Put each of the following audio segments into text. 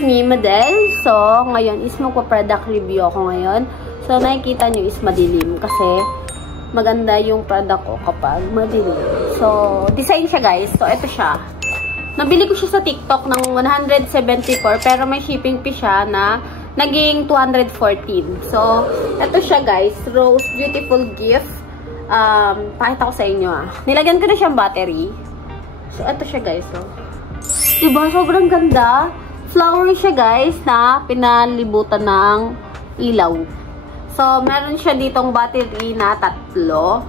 me, Madel. So, ngayon is magpa-product review ako ngayon. So, nakikita nyo is madilim kasi maganda yung product ko kapag madilim. So, design siya guys. So, ito siya. Nabili ko siya sa TikTok ng 174 pero may shipping fee siya na naging 214. So, ito siya guys. Rose Beautiful Gift. Pakita ko sa inyo Nilagyan ko na siyang battery. So, ito siya guys. So, diba? Sobrang ganda. Flowery siya guys na pinalibutan ng ilaw. So, meron siya ditong battery na tatlong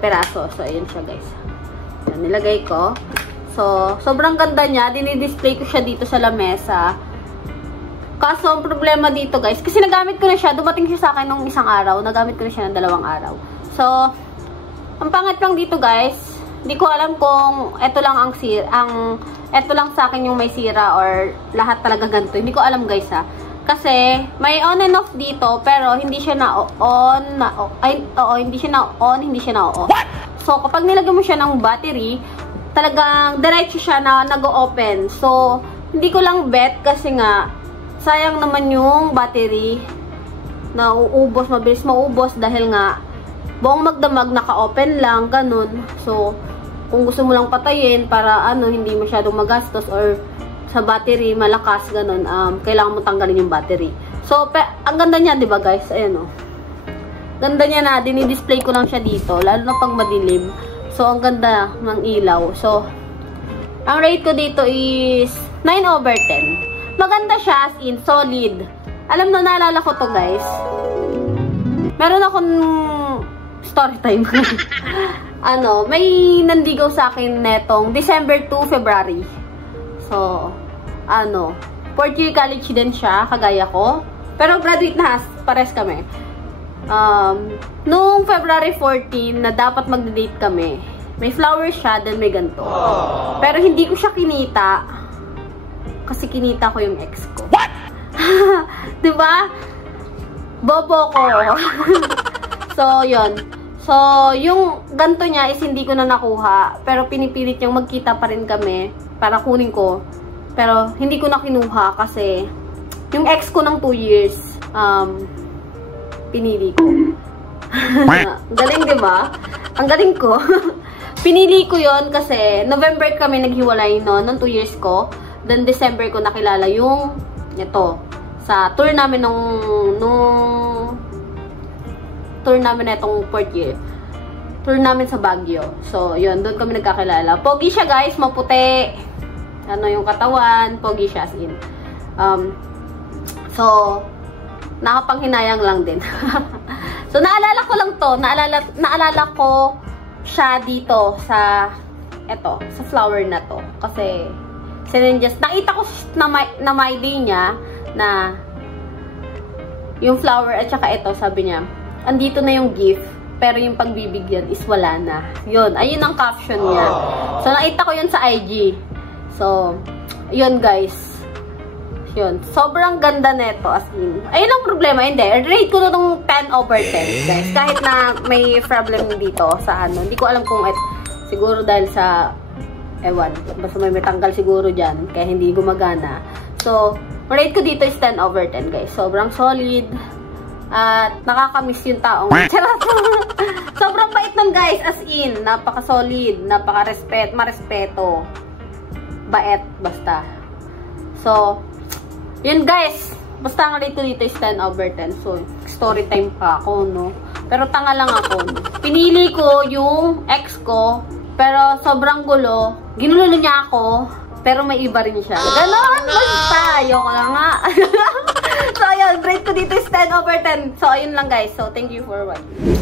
peraso. So, ayan siya guys. Ayan, nilagay ko. So, sobrang ganda niya. Dinidisplay ko siya dito sa lamesa. Kaso, ang problema dito guys, kasi nagamit ko na siya. Dumating siya sa akin nung isang araw. Nagamit ko na siya ng 2 araw. So, ang pangit lang dito guys, hindi ko alam kung ito lang ito lang sa akin yung may sira or lahat talaga ganito. Hindi ko alam guys Kasi, may on and off dito, pero hindi siya na-on, hindi siya na-on, hindi siya na-off. So, kapag nilagyan mo siya ng battery, talagang diretso siya na nag-o-open. So, hindi ko lang bet kasi nga, sayang naman yung battery na uubos, mabilis maubos dahil nga, buong magdamag naka-open lang, ganun. So, kung gusto mo lang patayin para hindi masyadong magastos or sa battery malakas, ganun, kailangan mo tanggalin yung battery. So, ang ganda niya, di ba guys? Ayan Ganda niya na, dinidisplay ko lang siya dito, lalo na pag madilim. So, ang ganda ng ilaw. So, ang rate ko dito is 9/10. Maganda siya, as in, solid. Alam mo, naalala ko to guys. Meron akong story time. May nandigaw sa akin netong December to February. So, 4th year college din siya, kagaya ko. Pero graduate na, pares kami. Noong February 14 na dapat mag-date kami, may flower siya, then may ganito. Pero hindi ko siya kinita kasi kinita ko yung ex ko. What? Diba? Bobo ko. So, yun. So, yung ganito niya is hindi ko na nakuha, pero pinipilit niyang magkita pa rin kami para kunin ko. Pero, hindi ko na kinuha kasi yung ex ko ng 2 years, pinili ko. Galing, diba? Ang galing ko. Pinili ko yon kasi November kami naghiwalay noong 2 years ko. Then, December ko nakilala yung ito. Sa tour namin tour namin na itong 4th year. Tour namin sa Baguio. So, yun. Doon kami nagkakilala. Pogi siya, guys. Maputi. Yung katawan. Pogi siya, as in. So, nakapanghinayang lang din. So, naalala ko lang to. Naalala ko siya dito sa sa flower na to. Kasi, nakita ko na my day niya na yung flower at saka ito, sabi niya, andito na yung gift, pero yung pagbibigyan is wala na. Yun, ayun ang caption niya. So, nakita ko yun sa IG. So, yun guys. Yun. Sobrang ganda neto, as in. Ayun ang problema, hindi. Rate ko na itong 10/10, guys. Kahit na may problem dito sa Hindi ko alam kung siguro dahil sa ewan. Basta may tanggal siguro dyan. Kaya hindi gumagana. So, rate ko dito is 10/10, guys. Sobrang solid. At nakakamiss yung taong. Sobrang bait nun, guys. As in, napaka-solid. Marespeto. Bait, basta. So, yun guys, basta ang rate ko dito is 10/10. So, story time pa ako, no? Pero tanga lang ako, no? Pinili ko yung ex ko, pero sobrang gulo. Ginulo niya ako, pero may iba rin siya. Ganon, basta. Ayoko lang nga. So, ayun, rate ko dito is 10/10. So, ayun lang guys. So, thank you for watching.